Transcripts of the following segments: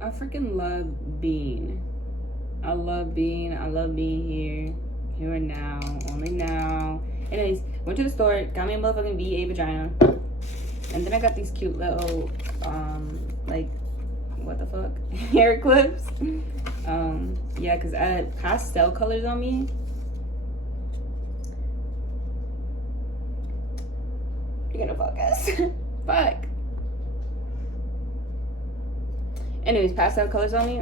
I freaking love being. I love being here and now, only now. Anyways, went to the store, got me a motherfucking VA vagina. And then I got these cute little, like, what the fuck? Hair clips. Yeah, because I had pastel colors on me. You're gonna focus. Fuck. Anyways, pastel colors on me.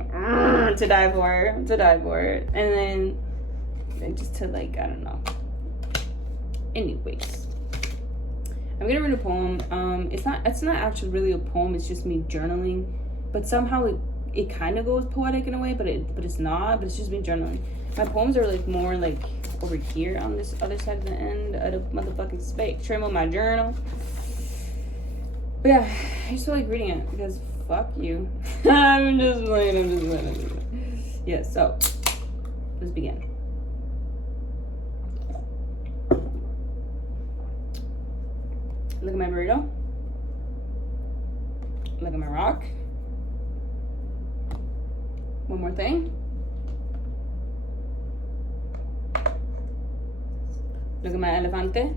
To die for. And then just to, like, I don't know. Anyways. I'm gonna read a poem. It's not actually really a poem, it's just me journaling. But somehow it kind of goes poetic in a way, but it's not, but it's just me journaling. My poems are like more like over here on this other side of the end of the motherfucking spectrum of my journal. But yeah, I just feel like reading it because fuck you. I'm just playing. Yeah, so let's begin. Look at my burrito. Look at my rock. One more thing. Look at my elefante.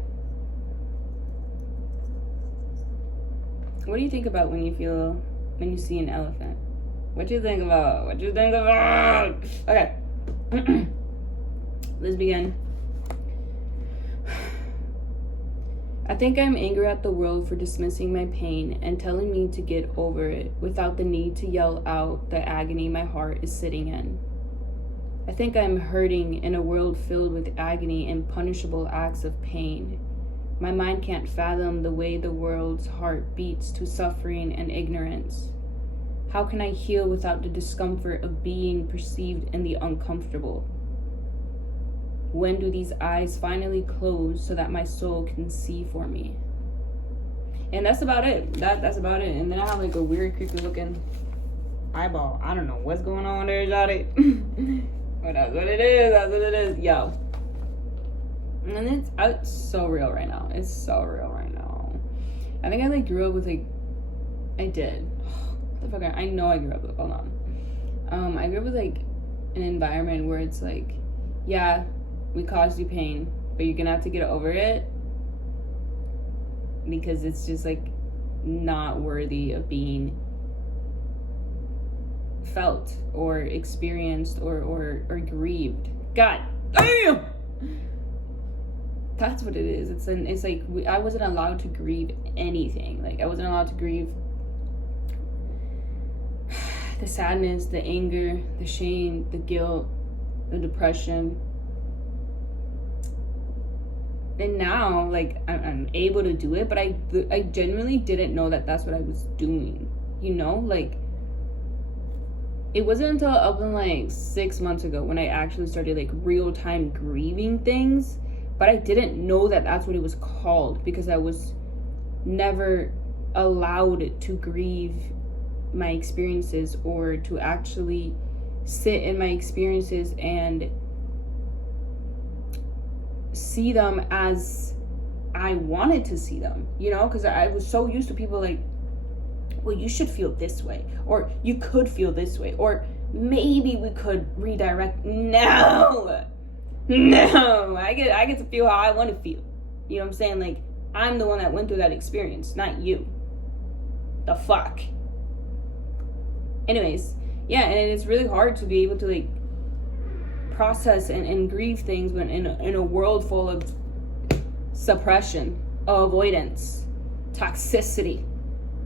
What do you think about when you see an elephant? What do you think about? Okay. Let's begin. I think I'm angry at the world for dismissing my pain and telling me to get over it without the need to yell out the agony my heart is sitting in. I think I'm hurting in a world filled with agony and punishable acts of pain. My mind can't fathom the way the world's heart beats to suffering and ignorance. How can I heal without the discomfort of being perceived in the uncomfortable? When do these eyes finally close so that my soul can see for me? And that's about it. That's about it. And then I have like a weird creepy looking eyeball. I don't know what's going on there, Johnny. But that's what it is. That's what it is. Yo. And it's so real right now. It's so real right now. I think I like grew up with like, I did. Motherfucker, I know I grew up with, hold on. I grew up with like an environment where it's like, yeah, we caused you pain, but you're gonna have to get over it because it's just like not worthy of being felt or experienced or grieved. God damn! That's what it is. It's like I wasn't allowed to grieve anything. Like I wasn't allowed to grieve the sadness, the anger, the shame, the guilt, the depression. And now, like, I'm able to do it, but I genuinely didn't know that that's what I was doing, you know? Like, it wasn't until up in, like, 6 months ago when I actually started, like, real-time grieving things, but I didn't know that that's what it was called because I was never allowed to grieve my experiences or to actually sit in my experiences and see them as I wanted to see them, you know, because I was so used to people like, well, you should feel this way, or you could feel this way, or maybe we could redirect. No, I get to feel how I want to feel. You know what I'm saying? Like, I'm the one that went through that experience, not you. The fuck. Anyways, yeah, and it's really hard to be able to like process and grieve things when in a world full of suppression, avoidance, toxicity.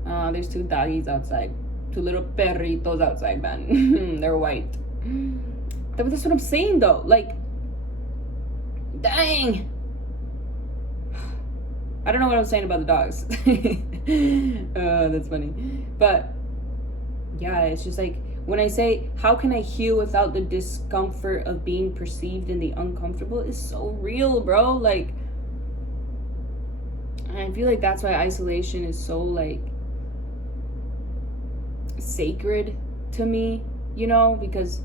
There's 2 doggies outside, 2 little perritos outside, man. They're white. That's what I'm saying though. Like, dang. I don't know what I'm saying about the dogs. That's funny. But yeah, it's just like when I say, how can I heal without the discomfort of being perceived in the uncomfortable, is so real, bro. Like, I feel like that's why isolation is so, like, sacred to me, you know? Because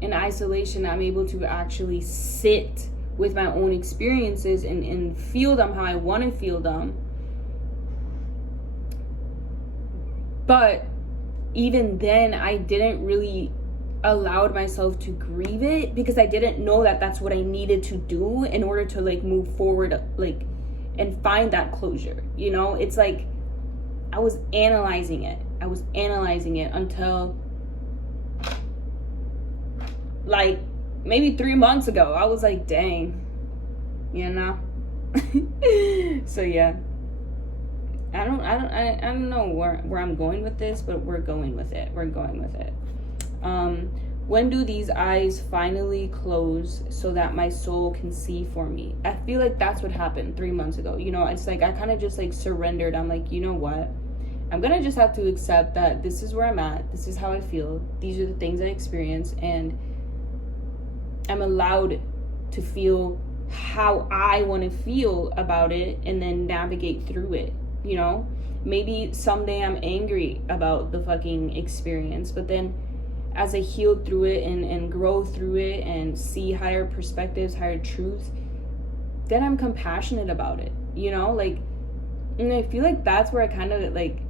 in isolation, I'm able to actually sit with my own experiences and feel them how I want to feel them. But even then I didn't really allowed myself to grieve it, because I didn't know that that's what I needed to do in order to like move forward, like, and find that closure. You know, it's like I was analyzing it until like maybe 3 months ago. I was like, dang, you know. So yeah, I don't know where I'm going with this, but we're going with it. When do these eyes finally close so that my soul can see for me? I feel like that's what happened 3 months ago. You know, it's like I kind of just like surrendered. I'm like, you know what? I'm gonna just have to accept that this is where I'm at. This is how I feel. These are the things I experience, and I'm allowed to feel how I want to feel about it and then navigate through it. You know, maybe someday I'm angry about the fucking experience, but then as I heal through it and grow through it and see higher perspectives, higher truths, then I'm compassionate about it, you know? Like, and I feel like that's where I kind of like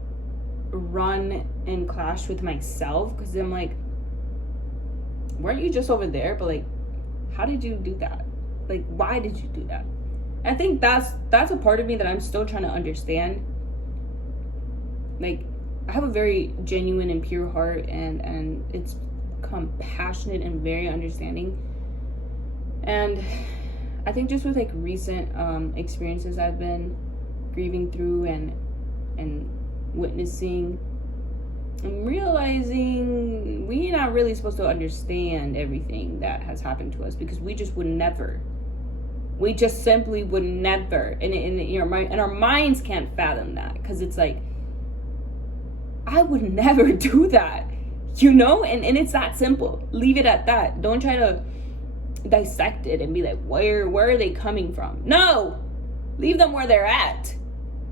run and clash with myself, because I'm like, weren't you just over there? But like, how did you do that? Like, why did you do that? I think that's a part of me that I'm still trying to understand. Like, I have a very genuine and pure heart, and it's compassionate and very understanding. And I think just with like recent experiences I've been grieving through and witnessing, I'm realizing we're not really supposed to understand everything that has happened to us, because we just simply would never, and our minds can't fathom that, because it's like, I would never do that, you know? And it's that simple. Leave it at that. Don't try to dissect it and be like, where are they coming from? No! Leave them where they're at.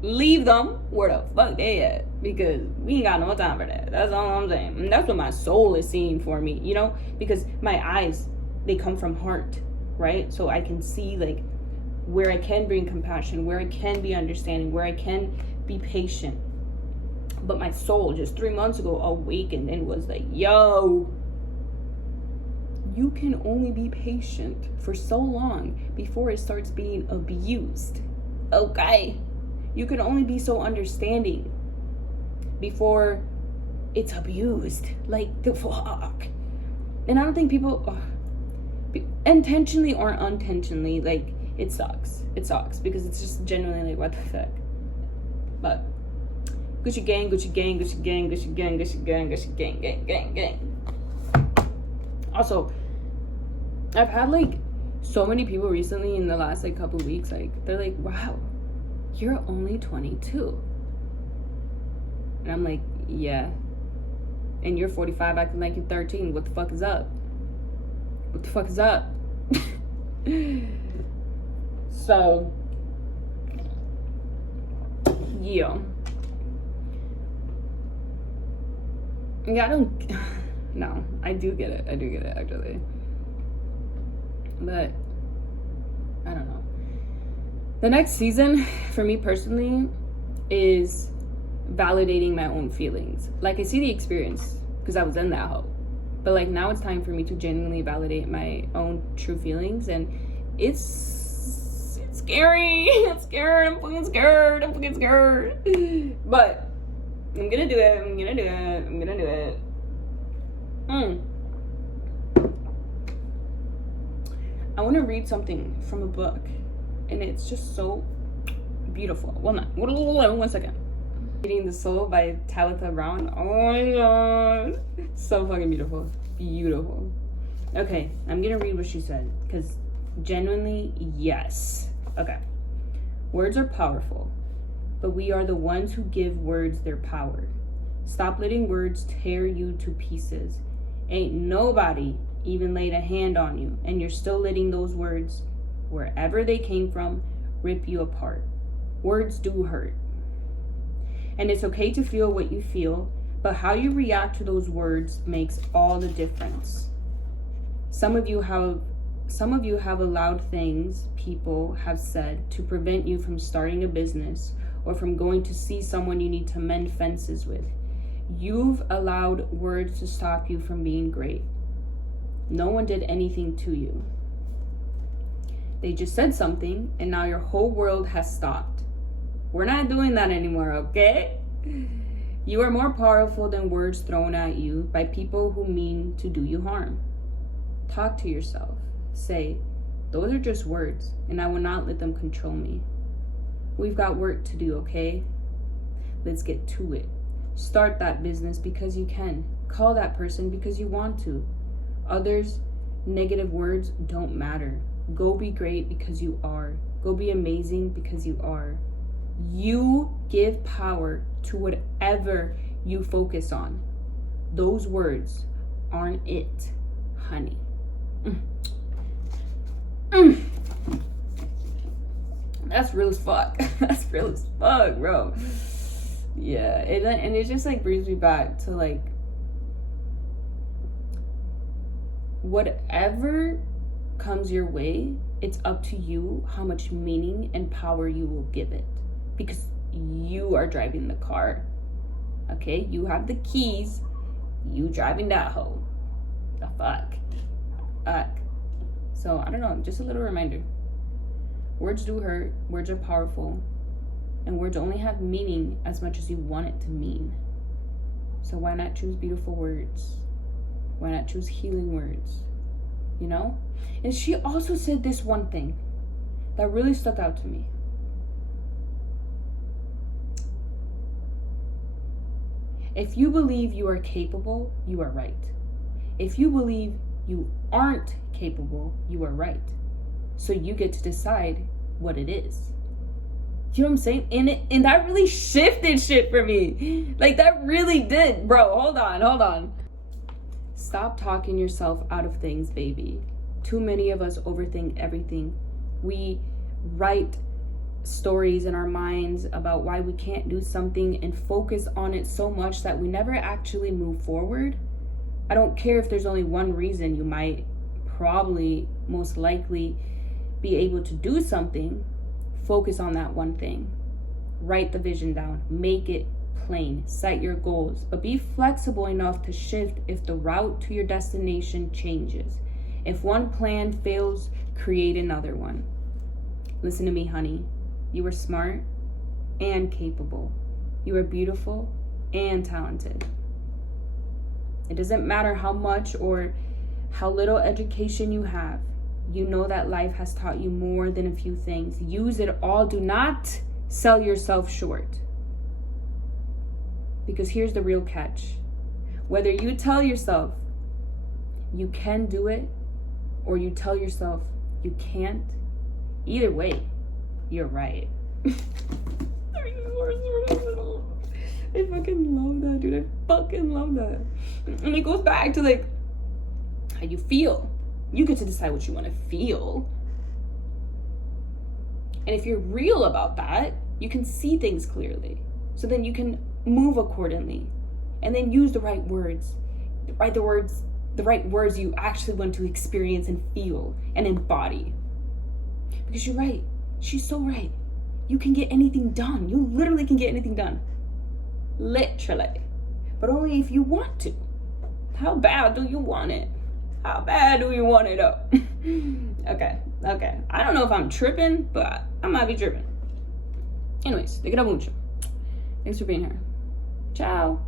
Leave them where the fuck they at, because we ain't got no time for that. That's all I'm saying. And that's what my soul is seeing for me, you know? Because my eyes, they come from heart, right? So I can see like where I can bring compassion, where I can be understanding, where I can be patient. But my soul just 3 months ago awakened and was like, yo, you can only be patient for so long before it starts being abused. Okay? You can only be so understanding before it's abused. Like, the fuck. And I don't think people, intentionally or unintentionally, like, it sucks. It sucks, because it's just genuinely like, what the fuck? But Gucci gang, Gucci gang, Gucci gang, Gucci gang, Gucci gang, Gucci gang, gang, gang, gang. Also, I've had like so many people recently in the last like couple weeks, like they're like, wow, you're only 22. And I'm like, yeah. And you're 45 acting like you're 13. What the fuck is up? What the fuck is up? So, yeah. Yeah, no, I do get it actually. But, I don't know. The next season, for me personally, is validating my own feelings. Like, I see the experience, because I was in that hole. But, like, now it's time for me to genuinely validate my own true feelings, and it's scary. It's scary. I'm fucking scared. But I'm gonna do it. I want to read something from a book, and it's just so beautiful. Well, not 1 second. Reading The Soul by Talitha Brown. Oh my god, so fucking beautiful. Okay, I'm gonna read what she said, because genuinely, yes. Okay. Words are powerful, but we are the ones who give words their power. Stop letting words tear you to pieces. Ain't nobody even laid a hand on you, and you're still letting those words, wherever they came from, rip you apart. Words do hurt. And it's okay to feel what you feel, but how you react to those words makes all the difference. Some of you have allowed things people have said to prevent you from starting a business or from going to see someone you need to mend fences with. You've allowed words to stop you from being great. No one did anything to you. They just said something, and now your whole world has stopped. We're not doing that anymore, okay? You are more powerful than words thrown at you by people who mean to do you harm. Talk to yourself. Say, those are just words, and I will not let them control me. We've got work to do, okay? Let's get to it. Start that business because you can. Call that person because you want to. Others' negative words don't matter. Go be great because you are. Go be amazing because you are. You give power to whatever you focus on. Those words aren't it, honey. That's real as fuck. That's real as fuck, bro. Yeah, and it just like brings me back to like whatever comes your way, it's up to you how much meaning and power you will give it, because you are driving the car. Okay, you have the keys, you driving that hoe. The fuck. So I don't know, just a little reminder. Words do hurt, words are powerful, and words only have meaning as much as you want it to mean. So why not choose beautiful words? Why not choose healing words? You know? And she also said this one thing that really stuck out to me. If you believe you are capable, you are right. If you believe you aren't capable, you are right. So you get to decide what it is. You know what I'm saying? And that really shifted shit for me. Like, that really did. Bro, hold on. Stop talking yourself out of things, baby. Too many of us overthink everything. We write stories in our minds about why we can't do something and focus on it so much that we never actually move forward. I don't care if there's only one reason. You might probably most likely be able to do something. Focus on that one thing. Write the vision down. Make it plain. Set your goals. But be flexible enough to shift if the route to your destination changes. If one plan fails, create another one. Listen to me, honey. You are smart and capable. You are beautiful and talented. It doesn't matter how much or how little education you have. You know that life has taught you more than a few things. Use it all. Do not sell yourself short. Because here's the real catch. Whether you tell yourself you can do it or you tell yourself you can't, either way, you're right. I fucking love that, dude. I fucking love that. And it goes back to like how you feel. You get to decide what you want to feel. And if you're real about that, you can see things clearly. So then you can move accordingly. And then use the right words. The right words you actually want to experience and feel and embody. Because you're right. She's so right. You can get anything done. You literally can get anything done. Literally. But only if you want to. How bad do you want it? How bad do you want it up? Okay. I don't know if I'm tripping, but I might be tripping. Anyways, te quiero mucho. Thanks for being here. Ciao.